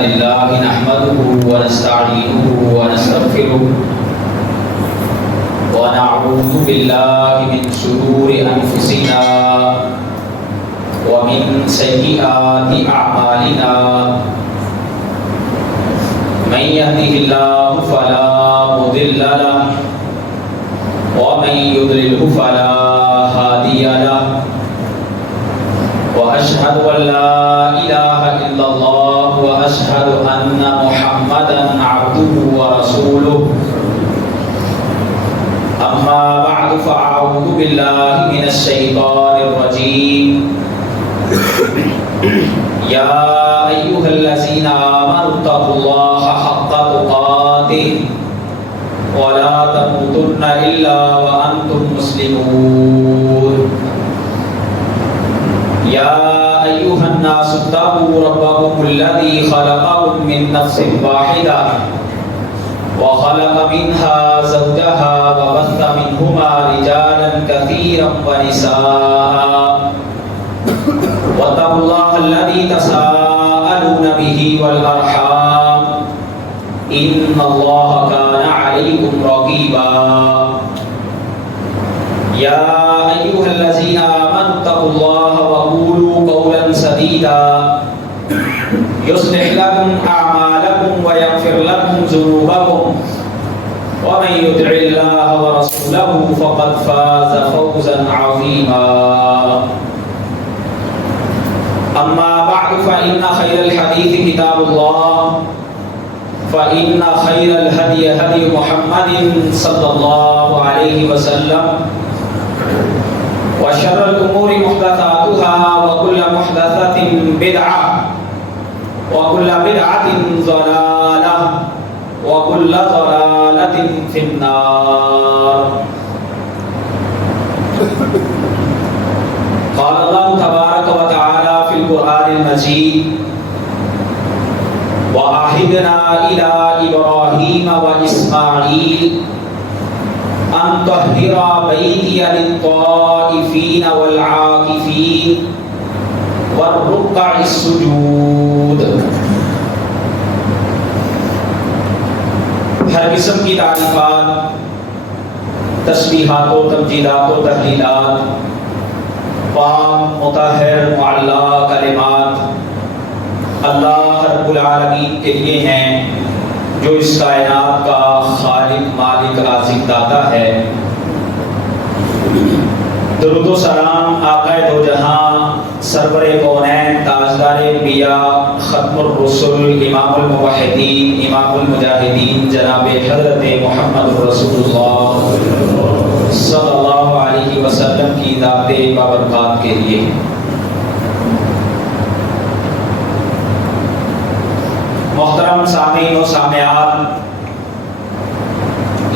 لله نحمده ونستعينه ونستغفره ونعوذ بالله من شرور أنفسنا ومن سيئات أعمالنا من يهده الله فلا مضل له ومن يضلله فلا هادي له وأشهد أن لا إله إلا الله وأشهد أن محمدا عبده ورسوله أما بعد فأعوذ بالله من الشيطان الرجيم يا أيها الذين آمنوا اتقوا الله حق تقاته ولا تموتن إلا وأنتم مسلمون يا أيها الناس اتقوا ربكم الذي خلقكم من نفس واحدة وخلق منها زوجها وبث منهما رجالا كثيرا ونساء واتقوا الله الذي تساءلون به والأرحام إن الله كان عليكم رقيبا يا أيها الذين آمنوا اتقوا الله وقولوا قولا سديدا يصلح لكم أعمالكم ويغفر لكم ذنوبكم ومن يطع الله ورسوله فقد فاز فوزا عظيما أما بعد فإن خير الحديث كتاب الله فإن خير الهدي هدي محمد صلى الله عليه وسلم وشر الأمور محدثاتها وكل محدثة بدعة وكل بدعة ضلالة وكل ضلالة في النار. قال الله تبارك وتعالى في القرآن المجيد وعهدنا إلى إبراهيم وإسماعيل أن طهر بيتي للطائفين والعاكفين والركع السجود. ہر قسم کی تعریفات، تسبیحات و تمجیدات و تحلیلات، پاک مطہر معلا کلمات اللہ رب العالمین کے لیے ہیں جو اس کائنات کا خالق مالک رازق داتا ہے۔ درود و سلام آقا دو جہاں سرور کونین تاجدار انبیاء ختم الرسل امام الموحدین امام المجاہدین جناب حضرت محمد رسول اللہ صلی اللہ علیہ وسلم کی ذات بابرکات کے لیے۔ محترم سامعین و سامعات،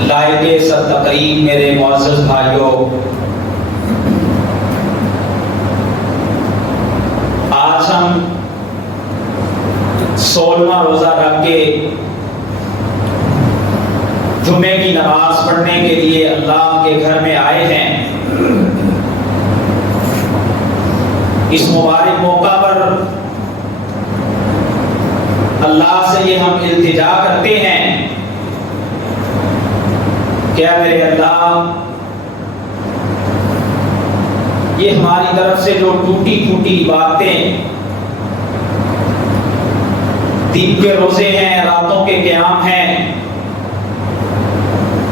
لائق سر تقریب میرے معزز بھائیوں، آج ہم 16واں روزہ رکھ کے جمعے کی نماز پڑھنے کے لیے اللہ کے گھر میں آئے ہیں۔ اس مبارک موقع پر اللہ سے یہ ہم التجا کرتے ہیں کہ اے میرے اللہ، یہ ہماری طرف سے جو ٹوٹی پھوٹی باتیں، دن کے روزے ہیں، راتوں کے قیام ہیں،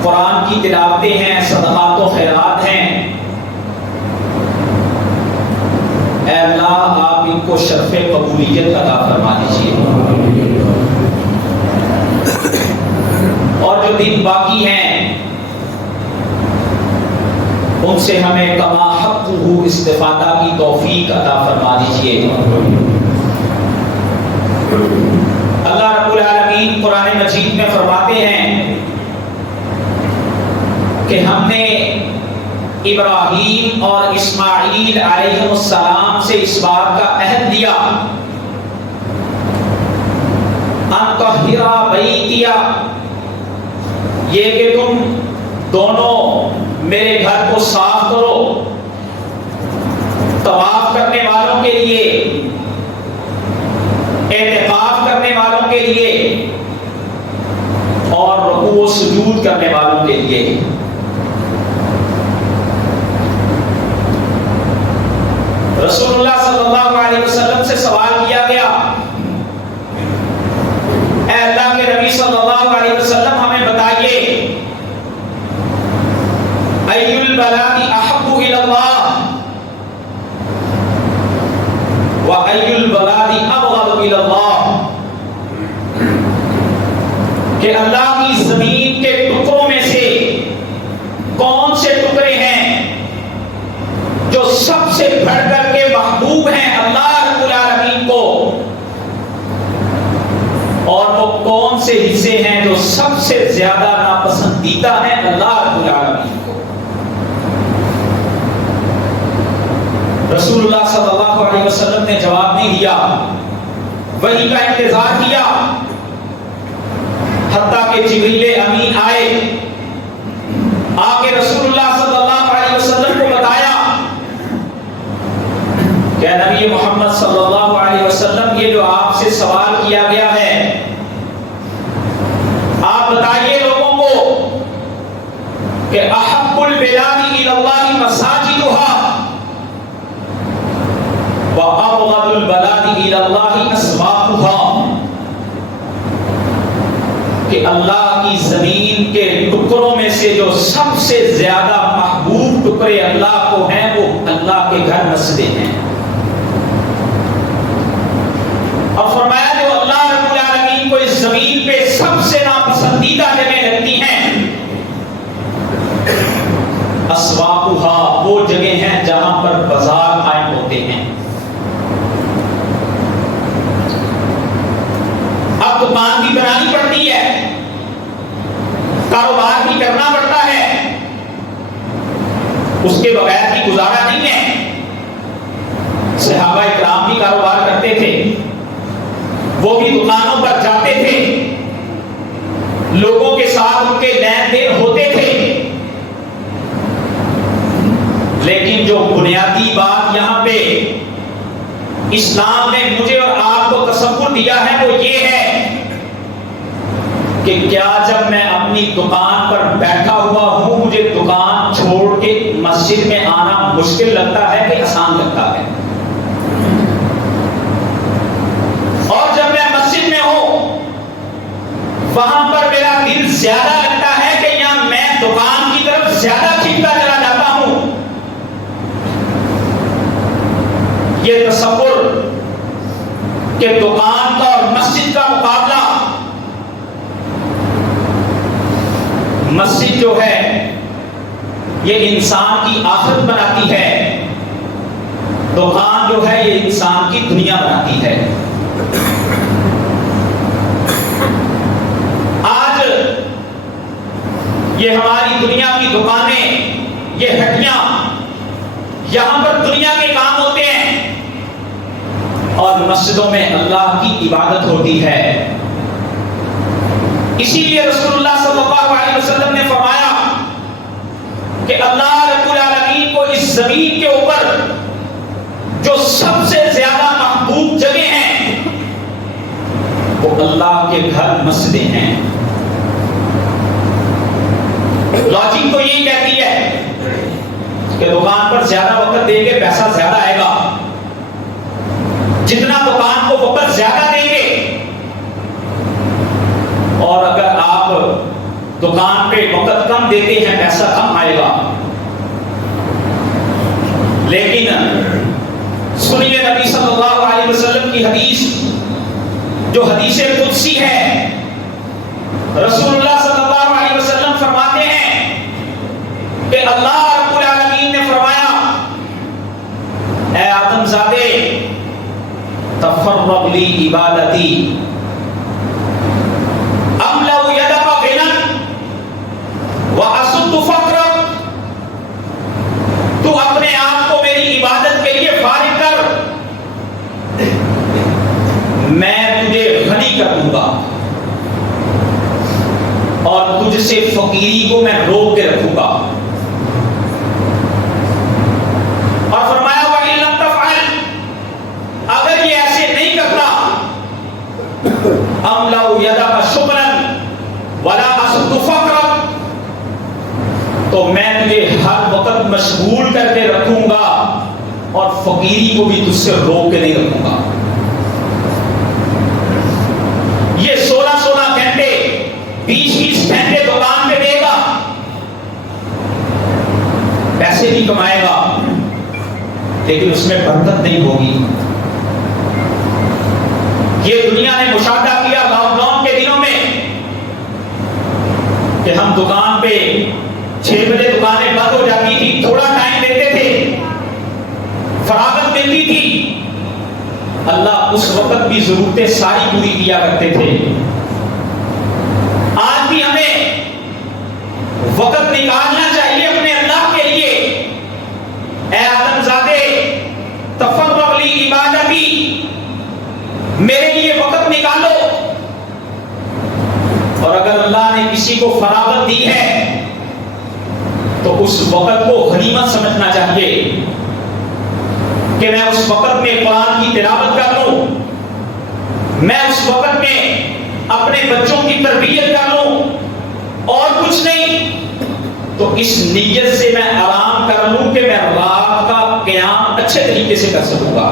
قرآن کی تلاوتیں ہیں، صدقات و خیرات ہیں، اے اللہ آپ ان کو شرف قبولیت عطا فرما دیجیے، اور جو دن باقی ہیں ان سے ہمیں کما حقہ استفادہ کی توفیق عطا فرما دیجیے۔ اللہ رب العالمین قرآن مجید میں فرماتے ہیں کہ ہم نے ابراہیم اور اسماعیل علیہ السلام سے اس بات کا عہد لیا، ان طہر بیتی، یہ کہ تم دونوں میرے گھر کو صاف کرو۔ طواف کرنے والوں کے لیے، اعتکاف کرنے والوں کہ اللہ کی زمین کے ٹکڑوں میں سے کون سے ٹکڑے ہیں جو سب سے بڑھ کر کے محبوب ہیں اللہ رب العالمین کو، اور وہ کون سے حصے ہیں جو سب سے زیادہ ناپسندیدہ ہیں اللہ رب العالمین کو۔ رسول اللہ صلی اللہ علیہ وسلم نے جواب نہیں دیا، وحی کا انتظار کیا، حتیٰ کہ جبریل امین آئے، آ کے رسول اللہ صلی اللہ علیہ وسلم کو بتایا کہ نبی محمد صلی اللہ علیہ وسلم یہ جو آپ سے سوال کیا گیا ہے، آپ بتائیے لوگوں کو کہ احب البلاد الی اللہ مساجدها وابغض البلاد الی اللہ اسواقها، کہ اللہ کی زمین کے ٹکڑوں میں سے جو سب سے زیادہ محبوب ٹکڑے اللہ کو ہیں وہ اللہ کے گھر مسجدیں ہیں۔ اور فرمایا جو اللہ رب العالمین کو اس زمین پہ سب سے ناپسندیدہ جگہ لگتی ہیں، اسواقها، وہ جگہ ہیں جہاں پر بازار قائم ہوتے ہیں۔ اب دکان بھی بنانی پڑتی ہے، کاروبار بھی کرنا پڑتا ہے، اس کے بغیر بھی گزارا نہیں ہے۔ صحابہ اکرام بھی کاروبار کرتے تھے، وہ بھی دکانوں پر جاتے تھے، لوگوں کے ساتھ ان کے لین دین ہوتے تھے، لیکن جو بنیادی بات یہاں پہ اسلام نے مجھے اور آپ کو تصور دیا ہے وہ یہ ہے کہ کیا جب میں اپنی دکان پر بیٹھا ہوا ہوں مجھے دکان چھوڑ کے مسجد میں آنا مشکل لگتا ہے کہ آسان لگتا ہے؟ اور جب میں مسجد میں ہوں وہاں پر میرا دل زیادہ لگتا ہے کہ یہاں میں دکان کی طرف زیادہ کھینچتا چلا جاتا ہوں۔ یہ تصور کہ دکان کا اور مسجد کا مقابلہ، مسجد جو ہے یہ انسان کی آخرت بناتی ہے، دکان جو ہے یہ انسان کی دنیا بناتی ہے۔ آج یہ ہماری دنیا کی دکانیں، یہ ہٹیاں، یہاں پر دنیا کے کام ہوتے ہیں اور مسجدوں میں اللہ کی عبادت ہوتی ہے۔ اسی لیے رسول اللہ صلی اللہ علیہ وسلم نے فرمایا کہ اللہ رب العالمین کو اس زمین کے اوپر جو سب سے زیادہ محبوب جگہ ہیں وہ اللہ کے گھر مسجدیں ہیں۔ لاجک تو یہی کہتی ہے کہ دکان پر زیادہ وقت دیں گے پیسہ زیادہ آئے گا، جتنا دکان کو وقت زیادہ دیں گے، اور اگر آپ دکان پہ وقت کم دیتے ہیں پیسہ کم آئے گا۔ لیکن سنیے نبی صلی اللہ علیہ وسلم کی حدیث جو حدیث قدسی ہے، رسول اللہ صلی اللہ علیہ وسلم فرماتے ہیں کہ اللہ رب العالمین نے فرمایا اے آدم زادے تفرغ لی عبادتی املأ یدک غنی واسد فقرک، تو اپنے آپ کو میری عبادت کے لیے فارغ کر، میں تجھے غنی کر دوں گا اور تجھ سے فقیری کو میں روک کے رکھوں گا۔ اور فرمایا وَإِن لَّمْ تَفْعَلْ، اگر یہ ایسے نہیں کرتا أَمْلَأُ يَدَكَ شُغْلًا وَلَا أَسُدُّ فَقْرَكَ، تو میں تجھے ہر وقت مشغول کر کے رکھوں گا اور فقیری کو بھی تجھ سے روک کے نہیں رکھوں گا۔ یہ 16 گھنٹے 20 گھنٹے دکان پہ دے گا، پیسے بھی کمائے گا، لیکن اس میں برکت نہیں ہوگی۔ یہ دنیا نے مشاہدہ کیا لاک ڈاؤن کے دنوں میں کہ ہم دکان پہ 6 بجے دکانیں بند ہو جاتی تھی، تھوڑا ٹائم لیتے تھے، فراغت ملتی تھی، اللہ اس وقت بھی ضرورتیں ساری پوری کیا کرتے تھے۔ آج بھی ہمیں وقت نکالنا چاہیے اپنے اللہ کے لیے۔ اے آدم زادے تفرغ لی عبادتی، میرے لیے وقت نکالو۔ اور اگر اللہ نے کسی کو فراغت دی ہے تو اس وقت کو غنیمت سمجھنا چاہیے کہ میں اس وقت میں قرآن کی تلاوت کر لوں، میں اس وقت میں اپنے بچوں کی تربیت کر لوں، اور کچھ نہیں تو اس نیت سے میں آرام کر لوں کہ میں رات کا قیام اچھے طریقے سے کر سکوں گا۔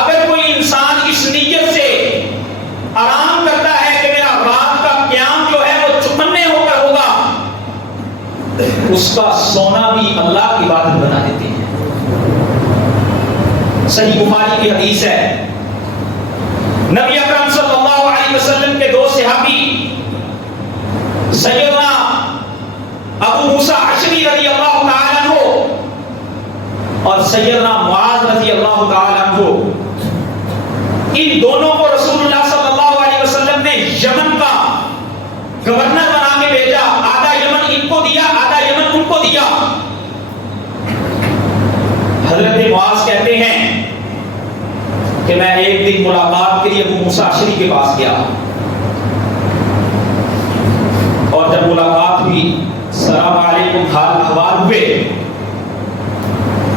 اگر کوئی انسان اس نیت سے آرام کرتا ہے کہ میرا رات کا قیام جو ہے وہ چوکنے ہو کر ہوگا، اس کا سونا بھی اللہ کی عبادت بنا دیتے ہیں۔ صحیح بخاری کی حدیث ہے، نبی اکرم صلی اللہ علیہ وسلم کے 2 صحابی سیدنا ابو موسیٰ اشعری رضی اللہ تعالیٰ عنہ اور سیدنا معاذ رضی اللہ تعالیٰ عنہ، ان دونوں کو رسول اللہ صلی اللہ علیہ وسلم نے یمن کا گورنر بنا کے بھیجا، آدھا یمن ان کو دیا، آدھا یمن ان کو دیا۔ حضرت معاذ کہتے ہیں کہ میں ایک دن ملاقات کے لیے ابو موسیٰ اشعری کے پاس گیا، اور جب ملاقات ہوئی، السلام علیکم حال احوال ہوئے،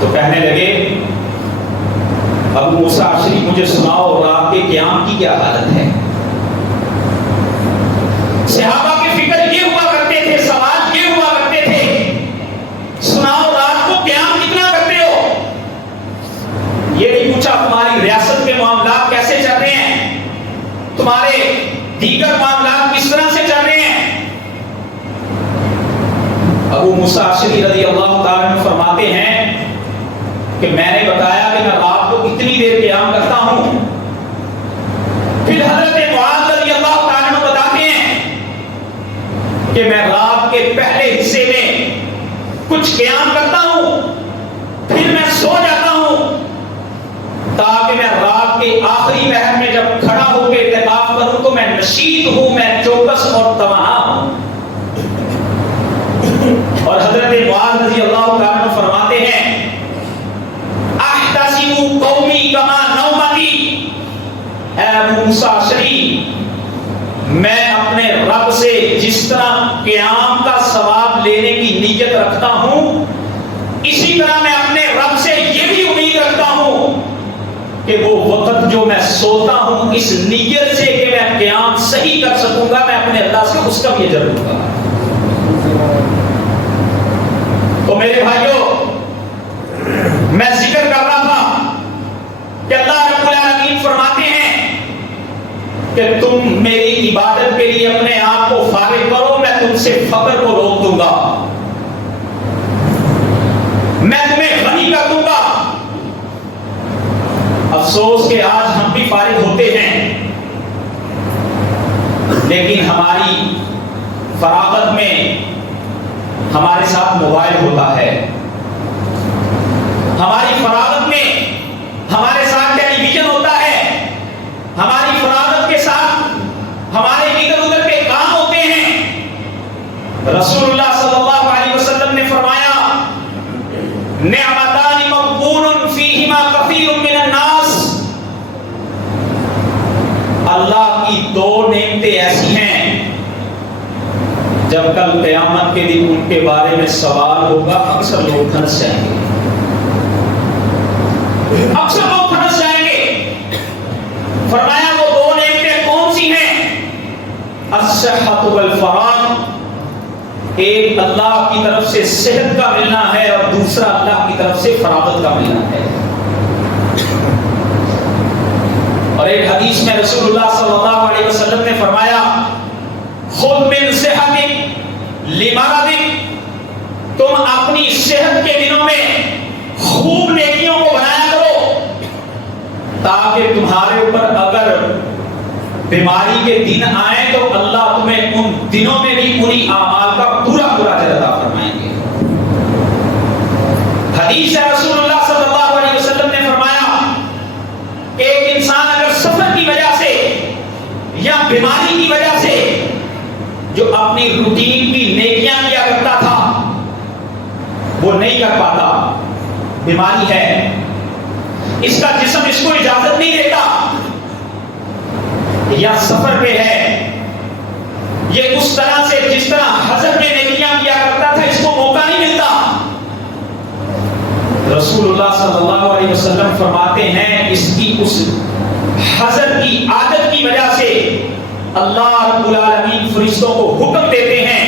تو کہنے لگے ابو موسیٰ اشعری مجھے سناؤ رات کے قیام کی کیا حالت ہے۔ صحابہ کی فکر یہ ہوا کرتے تھے، سوال یہ ہوا کرتے تھے، سناؤ رات کو قیام کتنا کرتے ہو۔ یہ نہیں پوچھا تمہاری ریاست کے معاملات کیسے چل رہے ہیں، تمہارے دیگر معاملات کس طرح سے چل رہے ہیں۔ ابو موسیٰ اشعری رضی اللہ تعالیٰ عنہ فرماتے ہیں کہ میں نے بتایا کہ میں رات کو اتنی دیر قیام کرتا ہوں۔ پھر حضرت معاذ رضی اللہ تعالیٰ عنہ بتاتے ہیں کہ میں رات کے پہلے حصے میں کچھ قیام کرتا ہوں، پھر میں سو جاتا ہوں تاکہ میں رات کے آخری پہر میں جب کھڑا ہو کے اعتکاف کروں تو میں نشیط ہوں، میں چوکس اور توانا ہوں۔ اور حضرت معاذ رضی اللہ تعالیٰ عنہ فرماتے ہیں احتسب قومی کما نومتی، اے ابو موسیٰ اشعری میں اپنے رب سے جس طرح قیام کا ثواب لینے کی نیت رکھتا ہوں، اسی طرح میں اپنے رب سے یہ بھی امید رکھتا ہوں کہ وہ وقت جو میں سوتا ہوں اس نیت سے کہ میں قیام صحیح کر سکوں گا، میں اپنے اللہ سے اس کا بھی اجر لوں گا۔ تو میرے بھائیوں، میں ذکر کر رہا تھا کہ اللہ رب العالمین فرماتے ہیں کہ تم میری عبادت کے لیے اپنے آپ کو فارغ کرو، میں تم سے فقر کو روک دوں گا، میں تمہیں غنی کر دوں گا۔ افسوس کہ آج ہم بھی فارغ ہوتے ہیں، لیکن ہماری فراغت میں ہمارے ساتھ موبائل ہوتا ہے، ہماری فراغت میں ہمارے ساتھ ٹیلی ویژن ہوتا ہے، ہماری فراغت کے ساتھ ہمارے ادھر ادھر کے کام ہوتے ہیں۔ رسول اللہ صلی اللہ علیہ وسلم نے فرمایا نعمتان مغبون فیہما کثیر من الناس، اللہ کی 2 نعمتیں ایسی ہیں جب کل قیامت کے دن ان کے بارے میں سوال ہوگا اکثر لوگ پھنس جائیں گے، اکثر لوگ پھنس جائیں گے۔ فرمایا وہ 2 نعمتیں کون سی ہیں؟ الصحۃ والفراغ، ایک اللہ کی طرف سے صحت کا ملنا ہے اور دوسرا اللہ کی طرف سے فراغت کا ملنا ہے۔ اور ایک حدیث میں رسول اللہ صلی اللہ علیہ وسلم نے فرمایا خذ من صحتک لمرضک، تم اپنی صحت کے دنوں میں خوب نیکیوں کو بنایا کرو تاکہ تمہارے اوپر اگر بیماری کے دن آئے تو اللہ تمہیں ان دنوں میں بھی انہی اعمال کا پورا پورا اجر عطا فرمائیں گے۔ حدیث ہے رسول اللہ صلی اللہ علیہ وسلم نے فرمایا کہ ایک انسان اگر سفر کی وجہ سے یا بیماری کی وجہ سے جو اپنی روٹین کی نیکیاں کیا کرتا تھا وہ نہیں کر پاتا، بیماری ہے، اس کا جسم اس کو اجازت نہیں دیتا، یا سفر پہ ہے، یہ اس طرح سے جس طرح حضر میں نیکیاں کیا کرتا تھا اس کو موقع نہیں ملتا، رسول اللہ صلی اللہ علیہ وسلم فرماتے ہیں اس کی اس حضر کی عادت کی وجہ سے اللہ رب العالمین فرشتوں کو حکم دیتے ہیں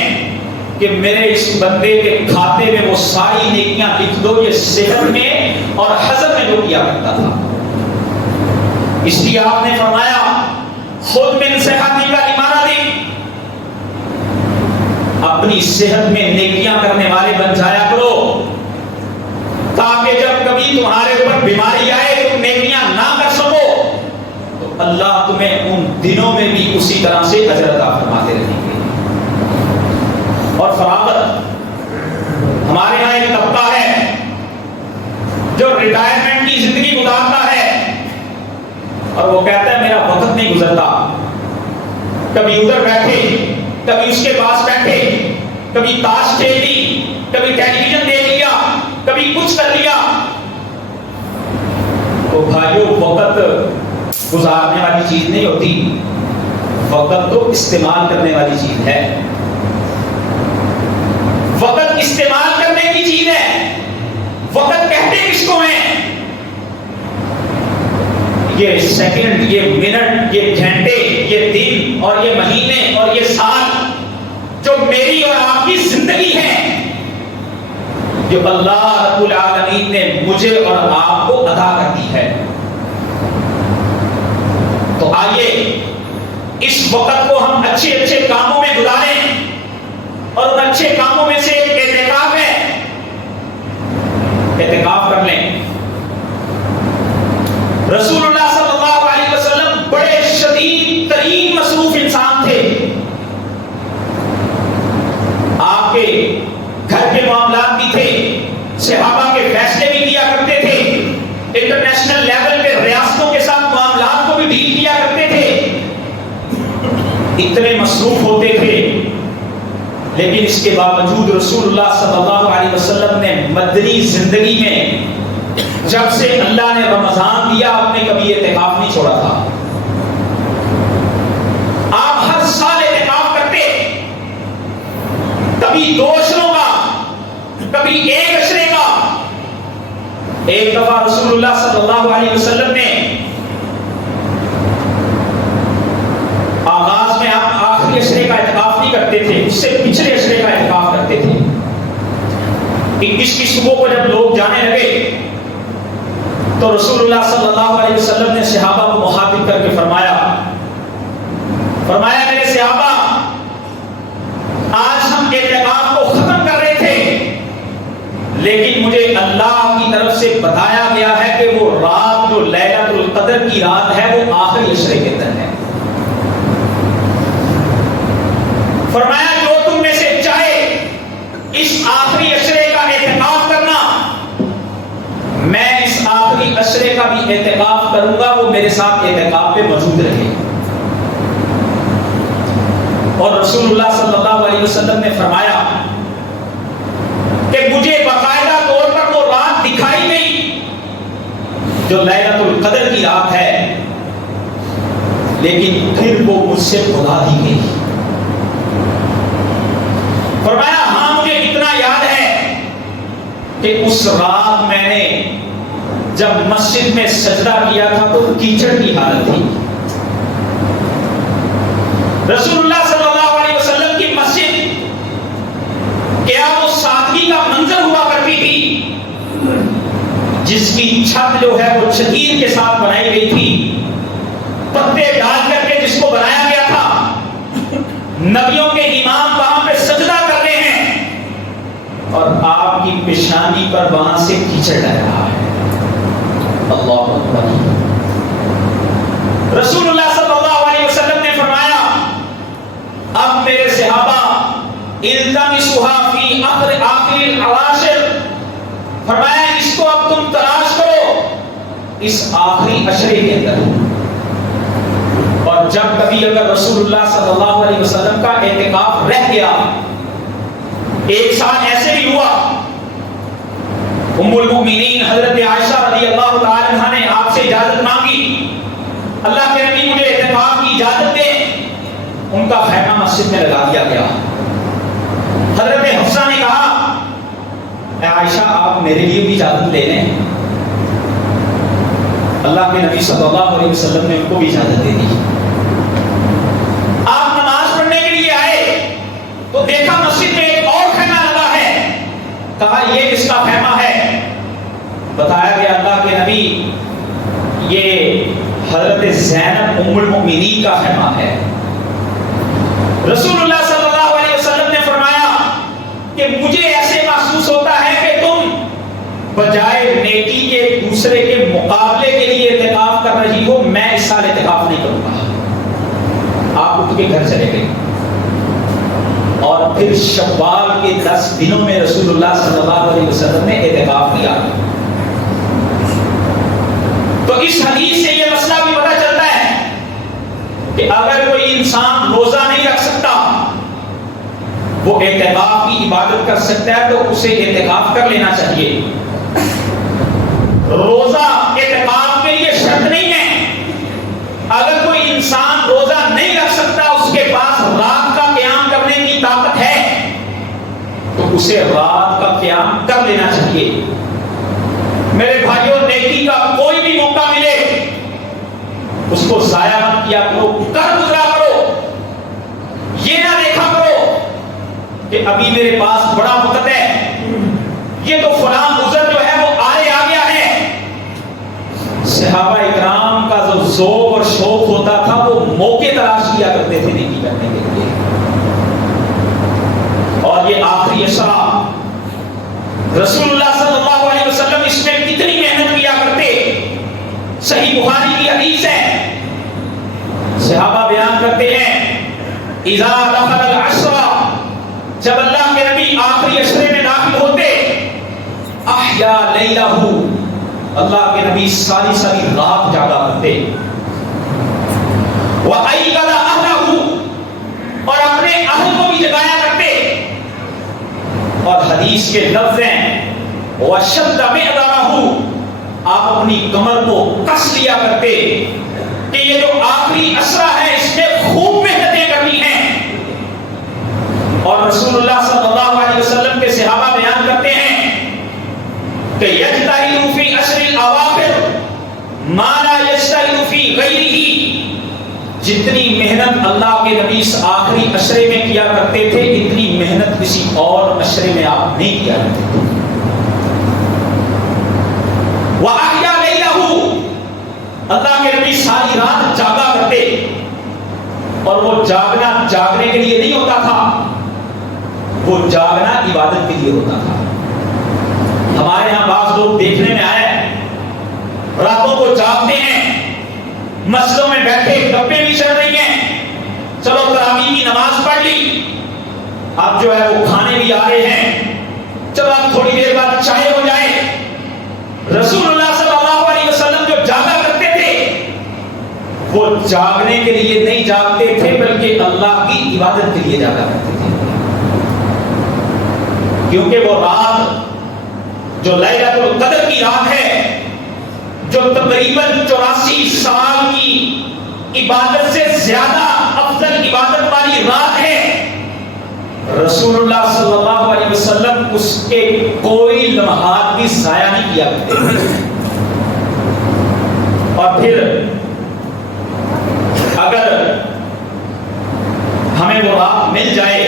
کہ میرے اس بندے کے کھاتے میں وہ ساری نیکیاں لکھ دو، یہ صحت میں اور حضر میں جو کیا کرتا تھا۔ اس لیے آپ نے فرمایا خود من صحتی کا امارت، اپنی صحت میں نیکیاں کرنے والے بن جایا کرو تاکہ جب کبھی تمہارے اوپر بیماری آئے تم نیکیاں نہ کر سکو تو اللہ تمہیں ان دنوں میں بھی اسی طرح سے اجر عطا فرماتے رہیں گے۔ اور فراغت، ہمارے یہاں ایک طبقہ ہے جو ریٹائرمنٹ کی زندگی گزارتا ہے اور وہ کہتا ہے میرا وقت نہیں گزرتا، کبھی ادھر بیٹھے، کبھی اس کے پاس بیٹھے، کبھی تاش کھیل لی، کبھی ٹیلی ویژن دیکھ لیا، کبھی کچھ کر لیا۔ تو بھائیو، وقت گزارنے والی چیز نہیں ہوتی، وقت تو استعمال کرنے والی چیز ہے، وقت استعمال کرنے کی چیز ہے۔ وقت کہتے کس کو ہیں؟ یہ سیکنڈ، یہ منٹ، یہ گھنٹے، یہ دن اور یہ مہینے اور یہ سال جو میری اور آپ کی زندگی ہے، جو اللہ رب العالمین نے مجھے اور آپ کو عطا کر دی ہے۔ تو آئیے اس وقت کو ہم اچھے اچھے کاموں میں گزاریں، اور ان اچھے کاموں میں سے ایک اعتکاف ہے، اعتکاف کر لیں۔ رسول اللہ صلی اللہ علیہ وسلم بڑے شدید ترین مصروف انسان تھے، آپ کے گھر کے معاملات بھی تھے، صحابہ کے فیصلے بھی کیا کرتے تھے، انٹرنیشنل لیول پہ ریاستوں کے ساتھ معاملات کو بھی ڈیل کیا کرتے تھے، اتنے مصروف ہوتے تھے، لیکن اس کے باوجود رسول اللہ صلی اللہ علیہ وسلم نے مدنی زندگی میں جب سے اللہ نے رمضان دیا آپ نے کبھی اعتکاف نہیں چھوڑا تھا۔ آپ ہر سال اعتکاف کرتے، کبھی 2 عشروں کا، کبھی 1 عشرے کا۔ ایک دفعہ رسول اللہ صلی اللہ علیہ وسلم نے آغاز میں آپ آخری عشرے کا اعتکاف نہیں کرتے تھے، اس سے پچھلے عشرے کا اعتکاف کرتے تھے۔ 21 کی صبح کو جب لوگ جانے لگے تو رسول اللہ صلی اللہ علیہ وسلم نے صحابہ کو مخاطب کر کے فرمایا میرے صحابہ، آج ہم اعتکاف کو ختم کر رہے تھے، لیکن مجھے اللہ کی طرف سے بتایا گیا ہے کہ وہ رات جو لیلۃ القدر کی رات ہے وہ آخری عشرے کے اندر ہے۔ فرمایا جو تم میں سے چاہے اس آخری عشرے کا اعتکاف کرنا، میں اس آخری عشرے کا بھی اعتکاف کروں گا، وہ میرے ساتھ اعتکاف پہ موجود رہے۔ اور رسول اللہ صلی اللہ علیہ وسلم نے فرمایا کہ مجھے باقاعدہ طور پر وہ رات دکھائی گئی جو لیلۃ القدر کی رات ہے، لیکن پھر وہ مجھ سے بھلا دی گئی۔ فرمایا ہاں مجھے اتنا یاد ہے کہ اس رات میں نے جب مسجد میں سجدہ کیا تھا تو کیچڑ کی حالت تھی۔ رسول اللہ صلی اللہ علیہ وسلم کی مسجد کیا وہ سادگی کا منظر ہوا کرتی تھی، جس کی چھت جو ہے وہ شتیر کے ساتھ بنائی گئی تھی، پتے ڈال کر کے جس کو بنایا گیا تھا، نبیوں کے امام وہاں پہ سجدہ کر رہے ہیں اور آپ کی پیشانی پر وہاں سے کیچڑ ڈال رہا ہے۔ اللہ اکبر۔ رسول اللہ صلی اللہ علیہ وسلم نے فرمایا اب اس آخری عشرے کے اندر. اور جب کبھی اگر رسول اللہ صلی اللہ علیہ وسلم کا اعتکاف رہ گیا، ایک سال ایسے بھی ہوا، ام المؤمنین حضرت عائشہ رضی اللہ تعالی عنہا نے آپ سے اجازت مانگی، اللہ کے نبی مجھے اعتکاف کی اجازت دیں. ان کا خیمہ مسجد میں لگا دیا گیا. حضرت حفصہ نے کہا اے عائشہ آپ میرے لیے بھی اجازت لے لیں. اللہ کے نبی صلی اللہ علیہ وسلم نے ان کو بھی اجازت دے دی. آپ نماز پڑھنے کے لیے آئے تو دیکھا مسجد میں ایک اور خیمہ لگا ہے. کہا یہ کس کا خیمہ ہے؟ بتایا گیا اللہ کے نبی یہ حضرت زینب ام المؤمنین کا خیمہ ہے. رسول اللہ صلی اللہ علیہ وسلم نے فرمایا کہ مجھے ایسے محسوس ہوتا ہے کہ تم بجائے نیکی کے دوسرے کے مقابلے کے لیے اعتکاف کر رہی ہو، میں اس سال اعتکاف نہیں کروں گا. آپ اٹھ کے گھر چلے گئے اور پھر شوال کے 10 دنوں میں رسول اللہ صلی اللہ علیہ وسلم نے اعتکاف کیا. تو اس حدیث سے یہ مسئلہ بھی پتہ چلتا ہے کہ اگر کوئی انسان روزہ نہیں رکھ سکتا، وہ اعتکاف کی عبادت کر سکتا ہے تو اسے اعتکاف کر لینا چاہیے. روزہ اعتکاف کے لیے شرط نہیں ہے. اگر کوئی انسان روزہ نہیں رکھ سکتا، اس کے پاس رات کا قیام کرنے کی طاقت ہے تو اسے رات کا قیام کر لینا چاہیے. میرے بھائیوں، نیکی کا کوئی بھی موقع ملے اس کو ضائع مت کیا کرو، کر گزرا کرو. یہ نہ دیکھا کرو کہ ابھی میرے پاس بڑا وقت ہے، یہ تو فلاں عذر جو ہے وہ آگے آ گیا ہے. صحابہ اکرام کا جو ذوق اور شوق ہوتا تھا وہ موقع تلاش کیا کرتے تھے نیکی کرنے کے لیے. اور یہ آخری عشرہ رسول اللہ صلی اللہ علیہ وسلم اس میں کتنی محنت کیا کرتے. صحیح بخاری کی حدیث ہے، صحابہ بیان کرتے ہیں اذا دخل العشرہ، جب اللہ کے نبی آخری عشرے میں داخل ہوتے، احیا لیلہ، اللہ کے نبی ساری رات جاگا کرتے. وَأَيْقَظَ أَهْلَهُ، اور اپنے اہل کو بھی جگایا کرتے. اور حدیث کے لفظ ہیں وَشَدَّ مِعْذَرَهُ، آپ اپنی کمر کو کس لیا کرتے کہ یہ جو آخری عشرہ ہے اس میں خوب محنتیں کرنی ہیں. اور رسول اللہ صلی اللہ علیہ وسلم کے صحابہ بیان کرتے ہیں کہ یجتہد فی عشر الاواخر ما لا یجتہد فی غیرہ، جتنی محنت اللہ کے نبی اس آخری عشرے میں کیا کرتے تھے اتنی محنت کسی اور عشرے میں آپ نہیں کیا کرتے تھے. وَأَحْيَا لَيْلَهُ، اللہ کے نبی ساری رات جاگا کرتے. اور وہ جاگنا جاگنے کے لیے نہیں ہوتا تھا، وہ جاگنا عبادت کے لیے ہوتا تھا. ہمارے ہاں بعض لوگ دیکھنے میں آئے راتوں کو جاگتے ہیں، مسجدوں میں بیٹھے گپیں بھی چل رہی ہیں، چلو تراویح کی نماز پڑھ لی، اب جو ہے وہ کھانے بھی آ رہے ہیں، چلو اب تھوڑی دیر بعد چائے ہو جائے. رسول اللہ صلی اللہ علیہ وسلم جو جاگا کرتے تھے وہ جاگنے کے لیے نہیں جاگتے تھے بلکہ اللہ کی عبادت کے لیے جاگا کرتے تھے. کیونکہ وہ رات جو لیلۃ القدر کی رات ہے، جو تقریباً 84 سال کی عبادت سے زیادہ افضل عبادت والی رات ہے، رسول اللہ صلی اللہ علیہ وسلم اس کے کوئی لمحات بھی ضائع نہیں کیا کرتے. اور پھر اگر ہمیں وہ رات مل جائے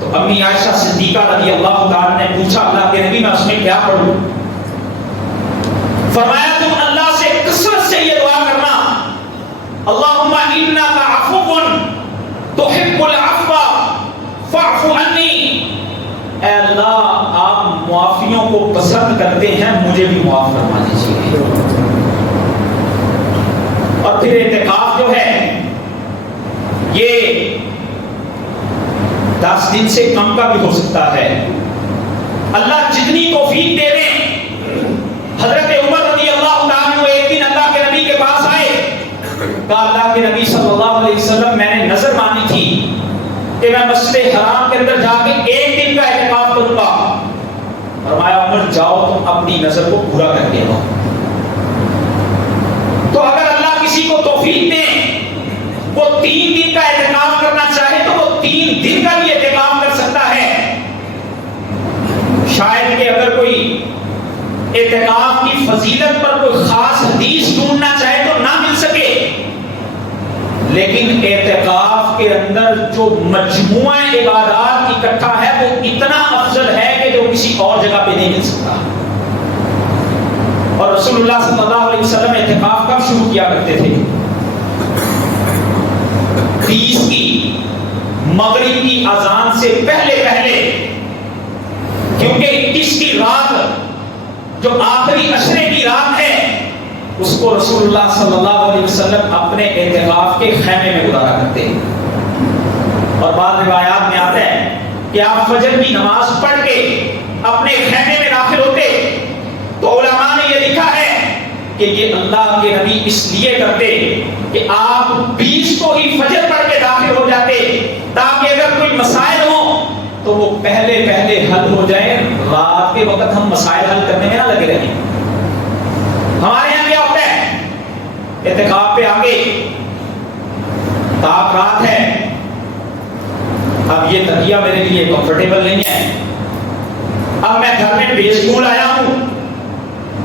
تو امی عائشہ صدیقہ رضی اللہ تعالی نے پوچھا اللہ کے نبی میں اس میں کیا پڑھوں؟ فرمایا تم اللہ سے کثرت سے یہ دعا کرنا اللہم انک عفو تحب العفو فاعف عنی، اے اللہ آپ معافیوں کو پسند کرتے ہیں، مجھے بھی معاف فرما دیجیے. اور پھر اعتکاف جو ہے یہ 10 دن سے کم کا بھی ہو سکتا ہے. اللہ جتنی توفیق دے دیں. حضرت عمر رضی اللہ تعالیٰ عنہ کہا اللہ کے نبی صلی اللہ علیہ وسلم میں نے نظر مانی تھی کہ میں مسجد حرام کے اندر جا کے ایک دن کا اعتکاف کروں گا. فرمایا عمر جاؤ تم اپنی نظر کو پورا کر کے آؤ. تو اگر اللہ کسی کو توفیق دے وہ 3 دن کا اعتکاف کرنا چاہے تو وہ 3 دن کا بھی اعتکاف کر سکتا ہے. شاید کہ اگر کوئی اعتکاف کی فضیلت پر کوئی خاص حدیث ڈھونڈنا چاہے تو نہ مل سکے، لیکن اعتکاف کے اندر جو مجموعہ عبادات اکٹھا ہے وہ اتنا افضل ہے کہ جو کسی اور جگہ پہ نہیں مل سکتا. اور رسول اللہ صلی اللہ علیہ وسلم اعتکاف کب شروع کیا کرتے تھے؟ 30 کی مغرب کی اذان سے پہلے کیونکہ 21 کی رات جو آخری عشرے کی رات ہے اس کو رسول اللہ صلی اللہ علیہ وسلم اپنے اعتکاف کے خیمے میں گزارا کرتے ہیں. اور بعض روایات میں آتا ہے کہ آپ فجر کی نماز پڑھ کے اپنے خیمے میں داخل ہوتے تو علماء نے یہ لکھا ہے کہ یہ اللہ کے نبی اس لیے کرتے کہ آپ 20 کو ہی فجر پڑھ کے داخل ہو جاتے تاکہ اگر کوئی مسائل ہو تو وہ پہلے حل ہو جائے. رات کے وقت ہم مسائل حل کرنے میں نہ لگے رہیں. ہمارے یہاں کیا ہوتا ہے اعتکاف پہ آگے تاپ رات ہے، اب یہ تکیہ میرے لیے کمفرٹیبل نہیں ہے، اب میں گھر میں بے اسکول آیا ہوں،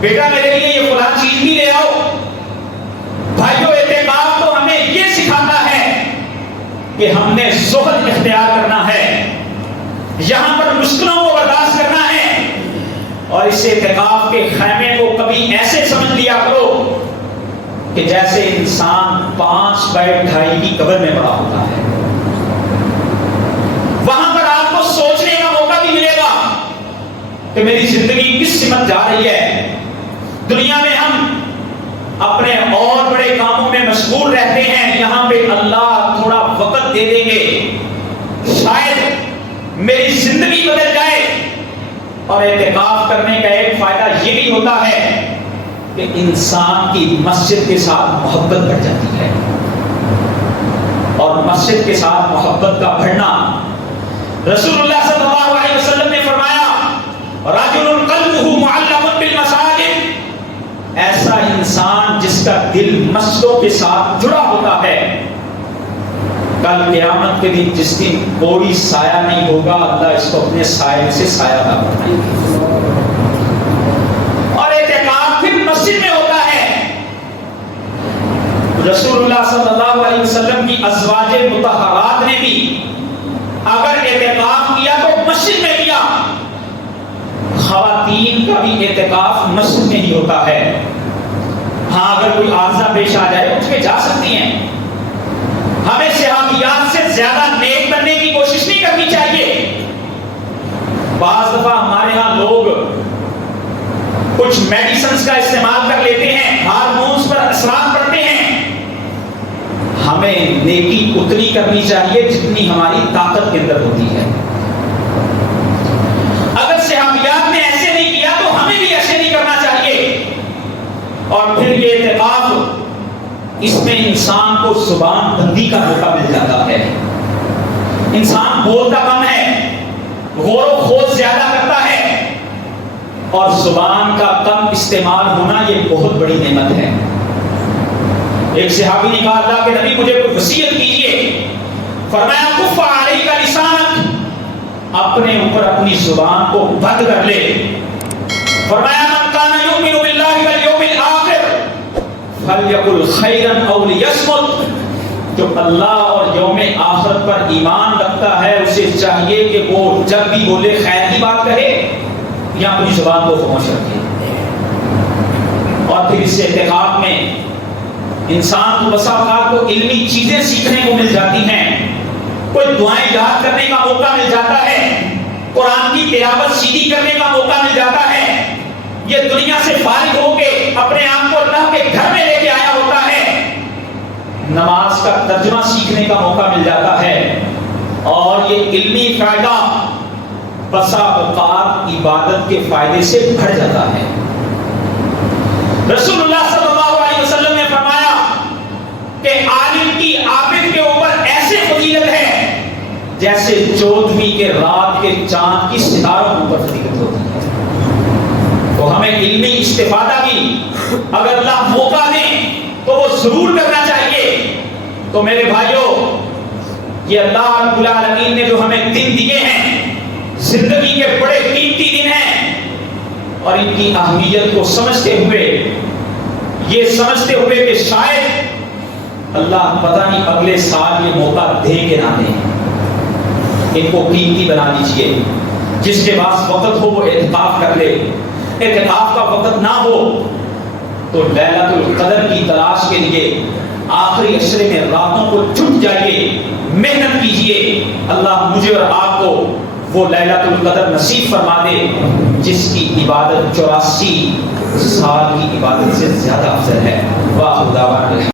بیٹا میرے لیے یہ فلاں چیز بھی لے آؤ. بھائیو اعتکاف تو ہمیں یہ سکھاتا ہے کہ ہم نے زہد اختیار کرنا ہے، یہاں پر مشکلوں کو برداشت کرنا ہے. اور اس اعتکاف کے خیمے کو کبھی ایسے سمجھ لیا کرو کہ جیسے انسان 5 بائی 2.5 کی قبر میں پڑا ہوتا ہے. وہاں پر آپ کو سوچنے کا موقع بھی ملے گا کہ میری زندگی کس سمت جا رہی ہے. دنیا میں ہم اپنے اور بڑے کاموں میں مشغول رہتے ہیں، یہاں پہ اللہ تھوڑا وقت دے دیں گے شاید میری زندگی بدل جائے. اور اعتکاف کرنے کا ایک فائدہ یہ بھی ہوتا ہے کہ انسان کی مسجد کے ساتھ محبت بڑھ جاتی ہے. اور مسجد کے ساتھ محبت کا بڑھنا، رسول اللہ صلی اللہ علیہ وسلم نے فرمایا رجل قلبه معلق بالمساجد، ایسا انسان جس کا دل مسجدوں کے ساتھ جڑا ہوتا ہے، کل قیامت کے دن جس دن کوئی سایہ نہیں ہوگا اللہ اس کو اپنے سائے میں سے سایہ دار بنائے گا. اور اعتکاف پھر مسجد میں ہوتا ہے. رسول اللہ صلی اللہ علیہ وسلم کی ازواج مطہرات نے بھی اگر اعتکاف کیا تو مسجد میں کیا. خواتین کا بھی اعتکاف مسجد میں ہی ہوتا ہے. ہاں اگر کوئی عارضہ پیش آ جائے اس میں جا سکتی ہیں. ہمیں صحابیات سے زیادہ نیک بننے کی کوشش نہیں کرنی چاہیے. بعض دفعہ ہمارے ہاں لوگ کچھ میڈیسنز کا استعمال کر لیتے ہیں، ہارمونز پر اثرات پڑتے ہیں. ہمیں نیکی اتنی کرنی چاہیے جتنی ہماری طاقت کے اندر ہوتی ہے. اگر صحابیات نے ایسے نہیں کیا تو ہمیں بھی ایسے نہیں کرنا چاہیے. اور پھر یہ اعتکاف اس میں انسان کو زبان بندی کا موقع مل جاتا ہے. انسان بولتا کم ہے، غور و خوض زیادہ کرتا ہے، اور زبان کا کم استعمال ہونا یہ بہت بڑی نعمت ہے. ایک صحابی نے کہا اللہ کے نبی مجھے کوئی وصیت کیجیے. فرمایا کف علیک لسانک، اپنے اوپر اپنی زبان کو بند کر لے. فرمایا من کان یؤمن باللہ والیوم الآخر فلیقل خیرا او لیصمت، جو اللہ اور یوم آخرت پر ایمان رکھتا ہے اسے چاہیے کہ وہ جب بھی بولے خیر کی بات کہے یا اپنی زبان کو خاموش رکھے. اور پھر اس اعتکاف میں انسان کو بسا اوقات کو علمی چیزیں سیکھنے کو مل جاتی ہیں، کوئی دعائیں یاد کرنے کا موقع مل جاتا ہے، قرآن کی تلاوت سیدھی کرنے کا موقع مل جاتا ہے. یہ دنیا سے فارغ ہو کے اپنے آپ کو اللہ کے گھر میں لے کے آیا ہوتا ہے، نماز کا ترجمہ سیکھنے کا موقع مل جاتا ہے. اور یہ علمی فائدہ بسا اوقات عبادت کے فائدے سے بڑھ جاتا ہے. رسول اللہ صلی اللہ علیہ وسلم نے فرمایا کہ کے رات کے چاند کی ستاروں کے اوپر فضیلت ہوتی ہے۔ تو ہمیں علمی استفادہ بھی اگر اللہ موقع دیں تو وہ ضرور کرنا چاہیے۔ تو میرے بھائیوں، یہ اللہ رب العالمین نے جو ہمیں دن دیے ہیں، زندگی کے بڑے قیمتی دن ہیں، اور ان کی اہمیت کو سمجھتے ہوئے، یہ سمجھتے ہوئے کہ شاید اللہ پتہ نہیں اگلے سال یہ موقع دے کے نہ دے، ان کو قیمتی بنا دیجئے۔ جس کے پاس وقت ہو وہ اعتکاف کر لے، اعتکاف کا وقت نہ ہو تو لیلۃ القدر کی تلاش کے لیے آخری عشرے میں راتوں کو جٹ جائیے، محنت کیجئے۔ اللہ مجھے اور آپ کو وہ لیلۃ القدر نصیب فرما دے جس کی عبادت 84 سال کی عبادت سے زیادہ افضل ہے۔ واہ خدا